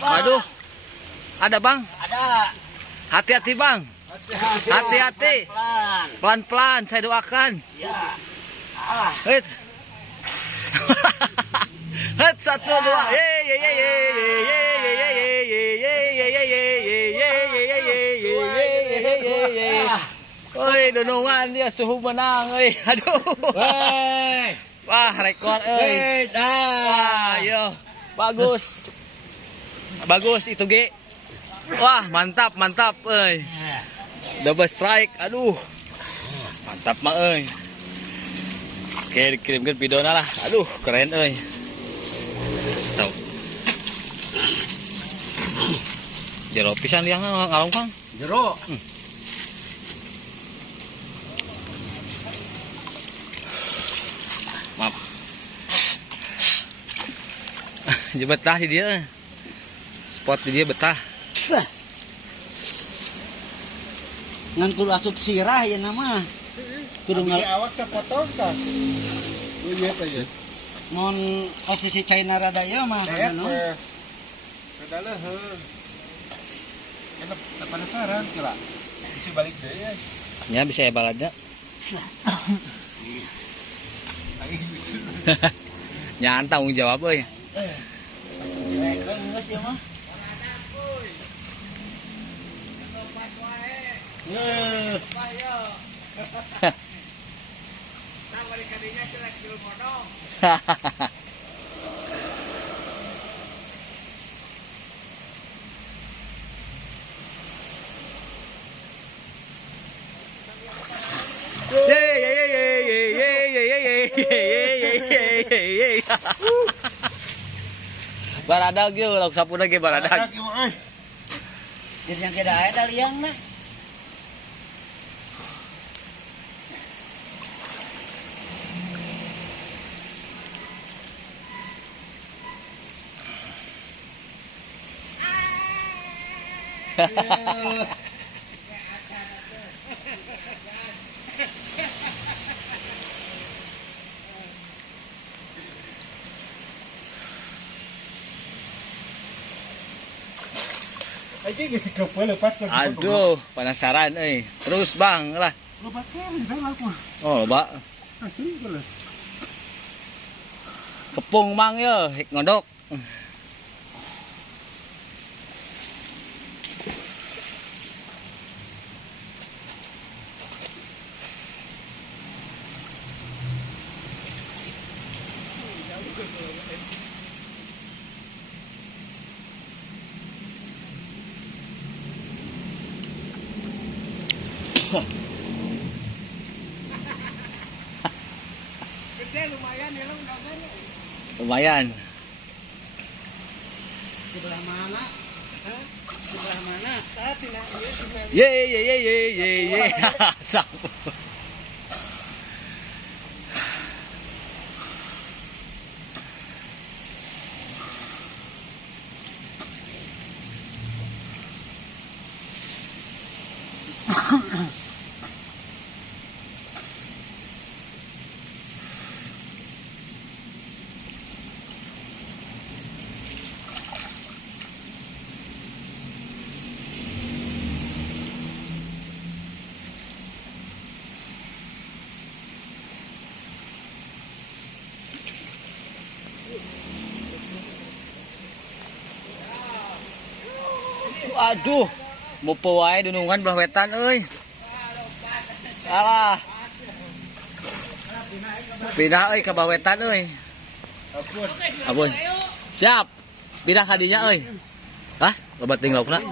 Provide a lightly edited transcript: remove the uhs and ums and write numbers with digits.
Bang. Aduh. Ada, Bang? Ada. Hati-hati, Bang. Hati-hati. Pelan-pelan, saya doakan. Ya. Hei. Hei, 1 2. Ye ye ye ye ye ye ye ye ye ye ye ye ye ye. Oi, dunungan dia suhu menang euy. Aduh. Weh. Wah, rekor euy. Wah, yo. Bagus. Bagus itu, Ge. Wah, mantap, mantap euy. Double strike. Aduh. Mantap mah euy. Oke, dikirimkan videonya lah. Aduh, keren euy. So. Jero pisan liang ngalong, Kang. Jero. Maaf. Dia betah di dia. Spot di dia betah. Ngan kudu asup sirah ya nama. Kudu ngal awak sepotong kan. Oh iya teh ya. mon posisi China rada ya mah anu. Rada leuheung. Enak penasaran kira. Isi balik deui ya. Ya bisa ya baladnya. Jangan tanggung jawab euy. Geus ya mah. Baradag yuk, lauk sapuna ge baradag. Jadi yang keda aya da liang na. Aja geus dikeupeuh lepas lagi. Aduh, penasaran euy. Terus Bang lah. Loba keren bang aku. Oh, loba. Asli kalau. Kepung Mang yo, hik ngodok. Gede lumayan ya lo Lumayan. Sebelah mana? Hah? Sebelah mana? Saat tina Ye ieu ye ye ye ye ye. Sak. Aduh, mupo wae dunungan belah wetan euy. Alah. Pindah euy ka belah wetan euy. Ampun. Siap. Pindah ka dinya euy. Hah? Loba ting laukna.